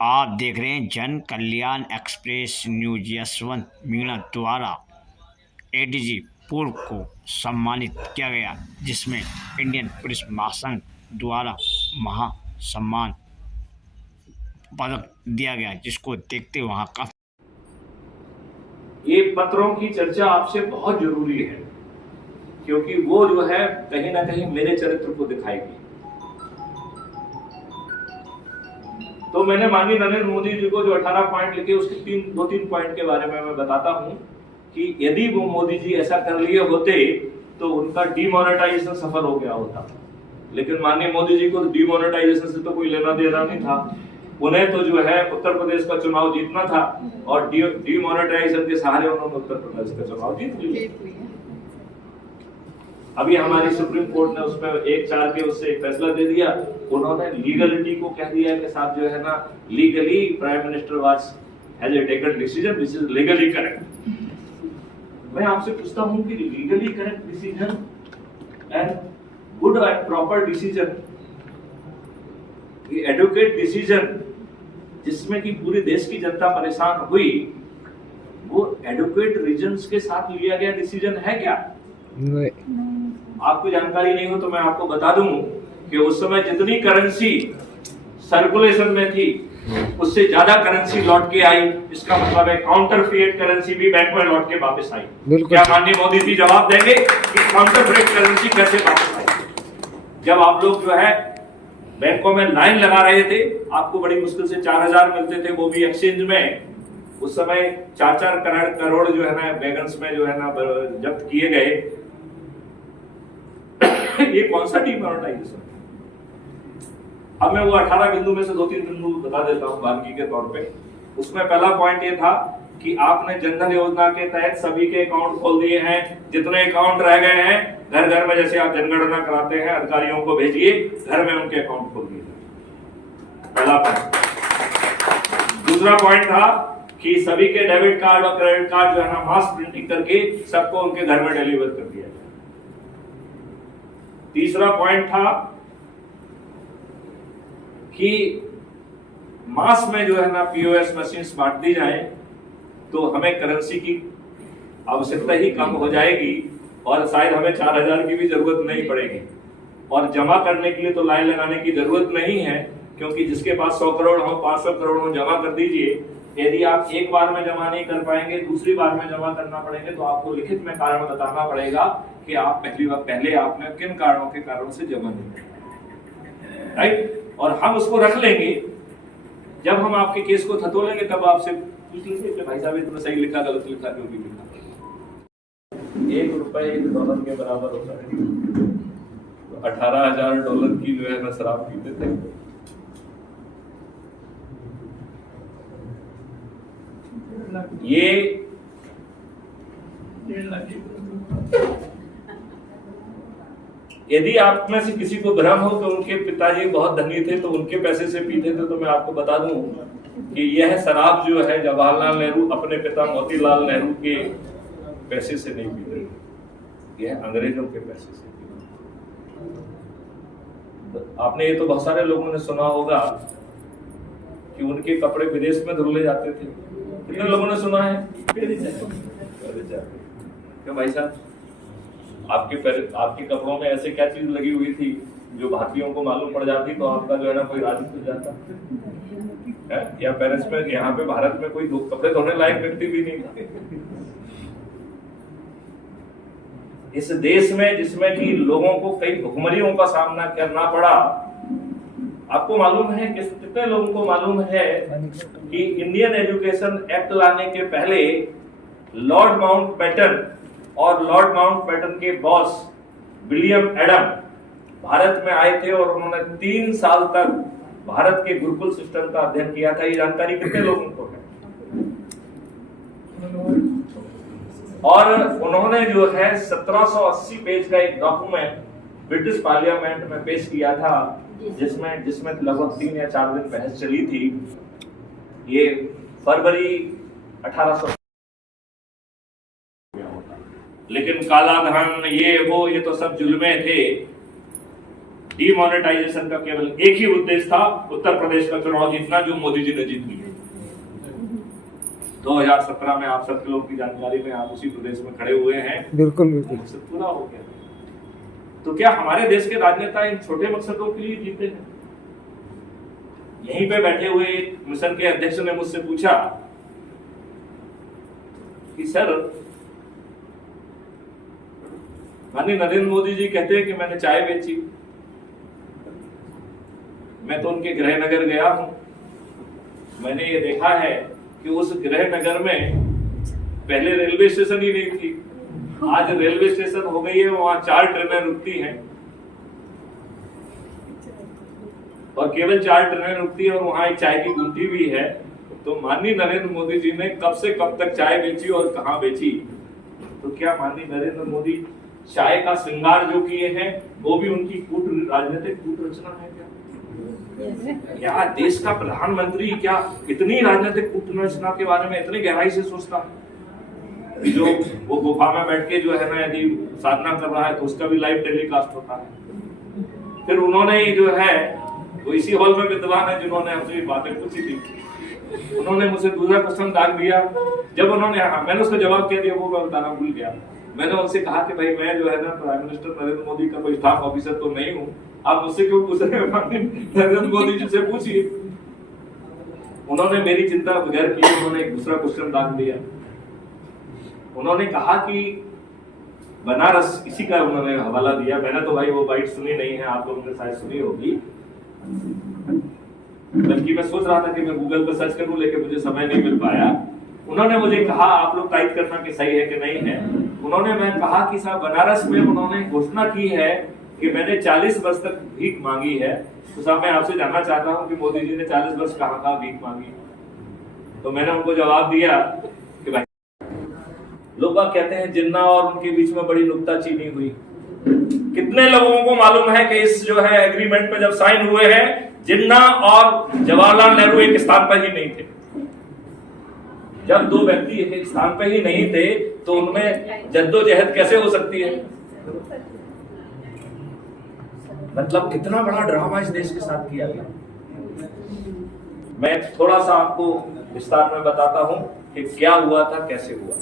आप देख रहे हैं जन कल्याण एक्सप्रेस न्यूज। यशवंत मीणा द्वारा एडीजी पूर्व को सम्मानित किया गया, जिसमें इंडियन पुलिस महासंघ द्वारा महासम्मान पदक दिया गया, जिसको देखते वहाँ काफी ये पत्रों की चर्चा आपसे बहुत जरूरी है, क्योंकि वो जो है कहीं ना कहीं मेरे चरित्र को दिखाएगी। तो मैंने माननीय नरेंद्र मोदी जी को जो 18 पॉइंट लिखे, उसके दो तीन पॉइंट के बारे में मैं बताता हूं कि यदि वो मोदी जी ऐसा कर लिए होते तो उनका डीमोनेटाइजेशन सफल हो गया होता। लेकिन माननीय मोदी जी को डीमोनेटाइजेशन से तो कोई लेना देना नहीं था। उन्हें तो जो है उत्तर प्रदेश का चुनाव जीतना था और डीमोनेटाइजेशन के सहारे उन्होंने उत्तर प्रदेश का चुनाव जीत लिया। अभी हमारी सुप्रीम कोर्ट ने उसमें 1-4 के उससे एक फैसला दे दिया। उन्होंने लीगलिटी को कह दिया कि साहब जो है ना, legally prime minister was has taken decision which is legally correct. मैं आपसे पूछता हूं कि legally correct decision and good and proper decision, ये एडुकेट डिसीजन जिसमें कि पूरे देश की जनता परेशान हुई, वो एडुकेट रीजंस के साथ लिया गया डिसीजन है क्या? आपको जानकारी नहीं हो तो मैं आपको बता दूं कि उस समय जितनी करेंसी सर्कुलेशन में थी उससे ज्यादा करेंसी लौट के आई। इसका मतलब है काउंटरफेट करेंसी भी बैंक में लौट के वापस आई। क्या माननीय मोदी जी जवाब देंगे कि काउंटरफेट करेंसी कैसे वापस आई? जब आप लोग जो है बैंकों में लाइन लगा रहे थे, आपको बड़ी मुश्किल से 4000 मिलते थे, वो भी एक्सचेंज में। उस समय 4-4 करोड़ जो है ना बैगन्स में जो है ना जब्त किए गए। ये कौन सा डीमोनेटाइजेशन? अब मैं वो 18 बिंदु में से 2-3 बिंदु बता देता हूं बाकी के तौर पे। उसमें पहला पॉइंट ये था कि आपने जनधन योजना के तहत सभी के अकाउंट खोल दिए हैं। जितने अकाउंट रह गए हैं, घर घर में जैसे आप जनगणना कराते हैं, अधिकारियों को भेजिए, घर में उनके अकाउंट खोल दिए। पहला पॉइंट। दूसरा पॉइंट था कि सभी के डेबिट कार्ड और क्रेडिट कार्ड जो है ना मास प्रिंटिंग करके सबको उनके घर में डिलीवर कर दिया। तीसरा पॉइंट था कि मास में जो है ना पीओएस मशीन बांट दी जाए तो हमें करेंसी की आवश्यकता ही कम हो जाएगी और शायद हमें 4000 की भी जरूरत नहीं पड़ेगी। और जमा करने के लिए तो लाइन लगाने की जरूरत नहीं है, क्योंकि जिसके पास 100 करोड़ हो, 500 करोड़ हो, जमा कर दीजिए। यदि आप एक बार में जमा नहीं कर पाएंगे, दूसरी बार में जमा करना पड़ेंगे, तो आपको लिखित में कारण बताना पड़ेगा कि आप पहले आपने किन कारणों के कारण से जमा नहीं किया, राइट? और हम उसको रख लेंगे। जब हम आपके केस को थतोलेंगे तब आपसे पूछ लेंगे कि भाई साहब इतना सही लिखा, गलत लिखा, क्यों भी लिखा। $1 $1 के बराबर होता है। तो $18,000 की जो है ना शराब पीते थे। ये यदि आप में से किसी को भ्रम हो कि उनके पिताजी बहुत धनी थे तो उनके पैसे से पीते थे, तो मैं आपको बता दूं कि यह शराब जो है जवाहरलाल नेहरू अपने पिता मोतीलाल नेहरू के पैसे से नहीं पीते थे, यह अंग्रेजों के पैसे से पीते। तो आपने ये तो बहुत सारे लोगों ने सुना होगा कि उनके कपड़े विदेश में धुले जाते थे। कितने लोगों ने सुना है? क्यों भाई साहब, आपके कपड़ों में ऐसे क्या चीज लगी हुई थी जो भारतीयों को मालूम पड़ जाती तो आपका जो है ना कोई राज खुल जाता है? या पेरिस में, यहाँ पे भारत में कोई कपड़े धोने लायक व्यक्ति भी नहीं था। इस देश में जिसमें कि लोगों को कई भुखमरियों का सामना करना पड़ा, आपको मालूम है कि कितने लोगों को मालूम है कि इंडियन एजुकेशन एक्ट लाने के पहले लॉर्ड माउंटबेटन और लॉर्ड माउंटबेटन के बॉस विलियम एडम भारत में आए थे और उन्होंने 3 साल तक भारत के गुरुकुल सिस्टम का अध्ययन किया था। ये जानकारी कितने लोगों को है? और उन्होंने जो है 1780 पेज का एक डॉक्यूमेंट ब्रिटिश पार्लियामेंट में पेश किया था, जिसमें लगभग 3 या 4 दिन बहस चली थी। ये फरवरी 1800। लेकिन काला धन, ये तो सब जुल्मे थे। डीमोनेटाइजेशन का केवल एक ही उद्देश्य था, उत्तर प्रदेश का चुनाव जीतना, जो मोदी जी ने जीत लिया। 2017 में आप सब लोगों की जानकारी में आप उसी प्रदेश में खड़े हुए हैं। बिल्कुल बिल्कुल मकसद पूरा हो गया। तो क्या हमारे देश के राजनेता इन छोटे मकसदों के लिए जीते हैं? यहीं पे बैठे हुए एक मिशन के अध्यक्ष ने मुझसे पूछा कि सर, माननीय नरेंद्र मोदी जी कहते हैं कि मैंने चाय बेची। मैं तो उनके गृह नगर गया हूं, मैंने ये देखा है कि उस गृह नगर में पहले रेलवे स्टेशन ही नहीं थी, आज रेलवे स्टेशन हो गई है, वहां 4 ट्रेनें रुकती हैं और केवल 4 ट्रेनें रुकती है और वहां एक चाय की गुमटी भी है। तो माननीय नरेंद्र मोदी जी ने कब से कब तक चाय बेची और कहां बेची? तो क्या माननीय नरेंद्र मोदी चाय का श्रृंगार जो किए हैं वो भी उनकी राजनीतिक कूट रचना है क्या देश का प्रधानमंत्री क्या इतनी राजनीतिक कूट रचना के बारे में इतनी गहराई से सोचता है? जो वो गुफा में बैठ के जो है ना, यदि साधना कर रहा है तो उसका भी लाइव टेलीकास्ट होता है। फिर उन्होंने जो है, वो इसी हॉल में विद्वान है जिन्होंने हमसे बातें पूछी थी, उन्होंने मुझसे दूसरा क्वेश्चन दाग दिया। जब उन्होंने, मैंने उसका जवाब कह दिया, वो मैं बताना भूल गया। मैंने उनसे कहा कि भाई मैं जो है ना प्राइम मिनिस्टर नरेंद्र मोदी का कोई स्टाफ ऑफिसर तो नहीं हूं, आप मुझसे क्यों पूछ रहे हैं? नरेंद्र मोदी जी से पूछिए। उन्होंने मेरी चिंता बगैर किए उन्होंने एक दूसरा क्वेश्चन दाग दिया। उन्होंने कहा कि बनारस, इसी का उन्होंने हवाला दिया। मैंने तो भाई वो बाइट सुनी नहीं है, आप लोगों ने शायद सुनी होगी, बल्कि मैं सोच रहा था कि मैं गूगल पर सर्च करूं, लेकिन मुझे समय नहीं मिल पाया। उन्होंने मुझे कहा, आप लोग टाइप करना कि सही है कि नहीं है। उन्होंने, मैं कहा कि साहब बनारस में उन्होंने घोषणा की है कि मैंने 40 वर्ष तक भीख मांगी है। तो साहब मैं आपसे जानना चाहता हूं कि मोदी जी ने 40 वर्ष कहां भीख मांगी? तो मैंने उनको जवाब दिया कि भाई, लोग कहते हैं जिन्ना और उनके बीच में बड़ी नुक्ताचीनी हुई। कितने लोगों को मालूम है कि इस जो है एग्रीमेंट पे जब साइन हुए हैं, जिन्ना और जवाहरलाल नेहरू एक स्थान पर ही नहीं थे। जब 2 व्यक्ति एक स्थान पर ही नहीं थे तो उनमें जद्दोजहद कैसे हो सकती है? मतलब कितना बड़ा ड्रामा इस देश के साथ किया गया। मैं थोड़ा सा आपको विस्तार में बताता हूं कि क्या हुआ था, कैसे हुआ।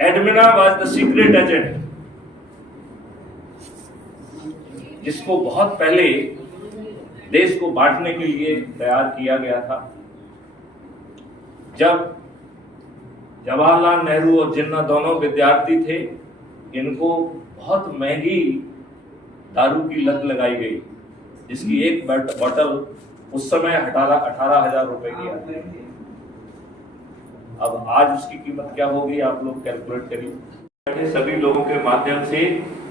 Edwina was the secret agent, जिसको बहुत पहले देश को बांटने के लिए तैयार किया गया था। जब जवाहरलाल नेहरू और जिन्ना दोनों विद्यार्थी थे, इनको बहुत महंगी दारू की लत लगाई गई, जिसकी एक बोतल उस समय 18,000 रुपए की आती थी। अब आज उसकी कीमत क्या होगी, आप लोग कैलकुलेट करिए। सभी लोगों के माध्यम से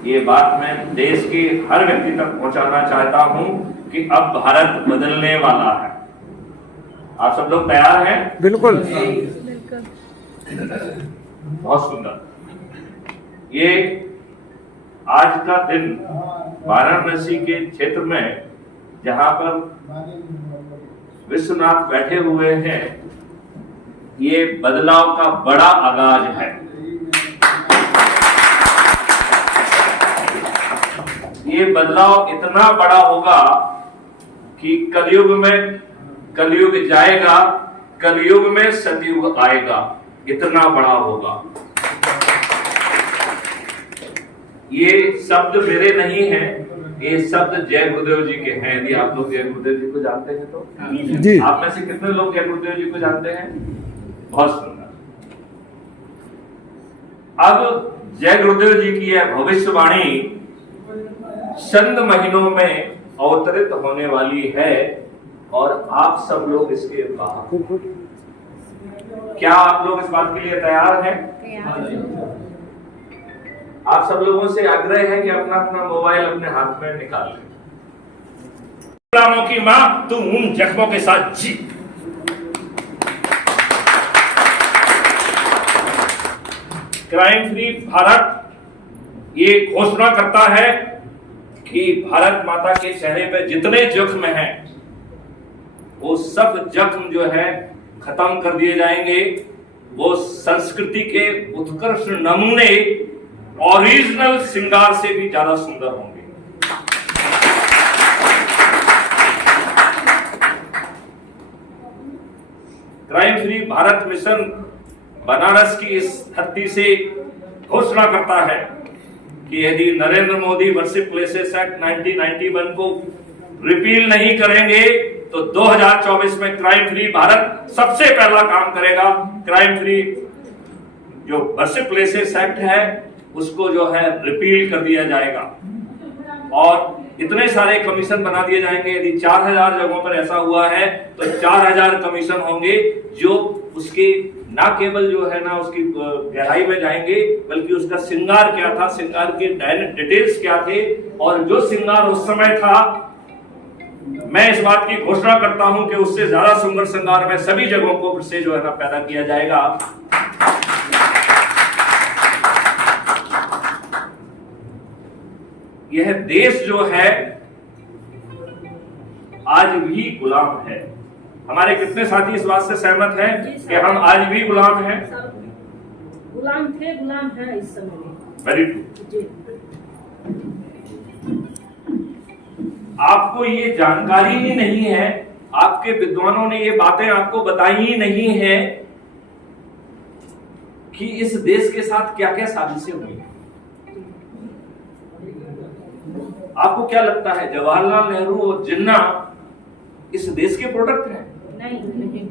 ये बात मैं देश के हर व्यक्ति तक पहुंचाना चाहता हूं कि अब भारत बदलने वाला है। आप सब लोग तैयार हैं? बिल्कुल। बहुत सुंदर। ये आज का दिन वाराणसी के क्षेत्र में, जहां पर विश्वनाथ बैठे हुए हैं, ये बदलाव का बड़ा आगाज है। ये बदलाव इतना बड़ा होगा कि कलयुग में कलयुग जाएगा, कलयुग में सतयुग आएगा, इतना बड़ा होगा। ये शब्द मेरे नहीं है, ये शब्द जय गुरुदेव जी के हैं। यदि आप लोग जय गुरुदेव जी को जानते हैं तो जी। आप में से कितने लोग जय गुरुदेव जी को जानते हैं? बहुत सुंदर। अब जय गुरुदेव जी की यह भविष्यवाणी चंद महीनों में अवतरित होने वाली है और आप सब लोग इसके बाहर। क्या आप लोग इस बात के लिए तैयार हैं? आप सब लोगों से आग्रह है कि अपना अपना मोबाइल अपने हाथ में निकाल लें। गुलामों की मां तू उन जख्मों के साथ जी। क्राइम फ्री भारत ये घोषणा करता है कि भारत माता के चेहरे पर जितने जख्म हैं वो सब जख्म जो है खत्म कर दिए जाएंगे। वो संस्कृति के उत्कृष्ट नमूने ओरिजिनल श्रृंगार से भी ज्यादा सुंदर होंगे। Crime free Bharat mission Banaras की इस धरती से घोषणा करता है कि यदि Narendra Modi worship places act 1991 को रिपील नहीं करेंगे तो 2024 में क्राइम फ्री भारत सबसे पहला काम करेगा। क्राइम फ्री जो वर्शिप प्लेसेस एक्ट है उसको जो है रिपील कर दिया जाएगा और इतने सारे कमीशन बना दिए जाएंगे। यदि 4000 जगहों पर ऐसा हुआ है तो 4000 कमीशन होंगे जो उसके ना केवल जो है ना उसकी गहराई में जाएंगे बल्कि उसका श्रृंगार क्या था, श्रृंगार के डिटेल्स क्या थे और जो श्रृंगार उस समय था, मैं इस बात की घोषणा करता हूं कि उससे ज्यादा सुंदर श्रृंगार में सभी जगहों को फिर से जो है ना पैदा किया जाएगा। यह देश जो है आज भी गुलाम है। हमारे कितने साथी इस बात से सहमत हैं कि हम आज भी गुलाम हैं? गुलाम थे, गुलाम है इस समय। Very good. आपको ये जानकारी ही नहीं है, आपके विद्वानों ने ये बातें आपको बताई ही नहीं है कि इस देश के साथ क्या क्या साजिशें हुई। आपको क्या लगता है जवाहरलाल नेहरू और जिन्ना इस देश के प्रोडक्ट हैं? नहीं।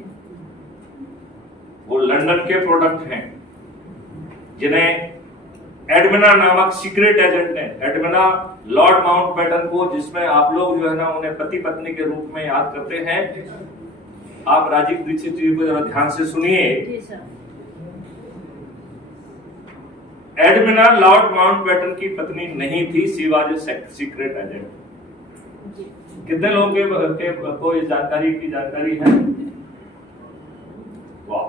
वो लंदन के प्रोडक्ट हैं जिन्हें एडमिना नामक सीक्रेट एजेंट ने, एडमिना लॉर्ड माउंटबेटन को, जिसमें आप लोग जो है ना उन्हें पति पत्नी के रूप में याद करते हैं। आप राजीव दीक्षित जी को जरा ध्यान से सुनिए। एडमिना लॉर्ड माउंटबेटन की पत्नी नहीं थी, she was a secret agent. कितने लोगों के को इस जानकारी की जानकारी है? वाह।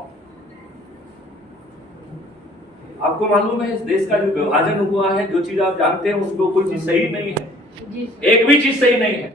आपको मालूम है इस देश का जो विभाजन हुआ है, जो चीज आप जानते हैं उसको कोई चीज सही नहीं है, एक भी चीज सही नहीं है।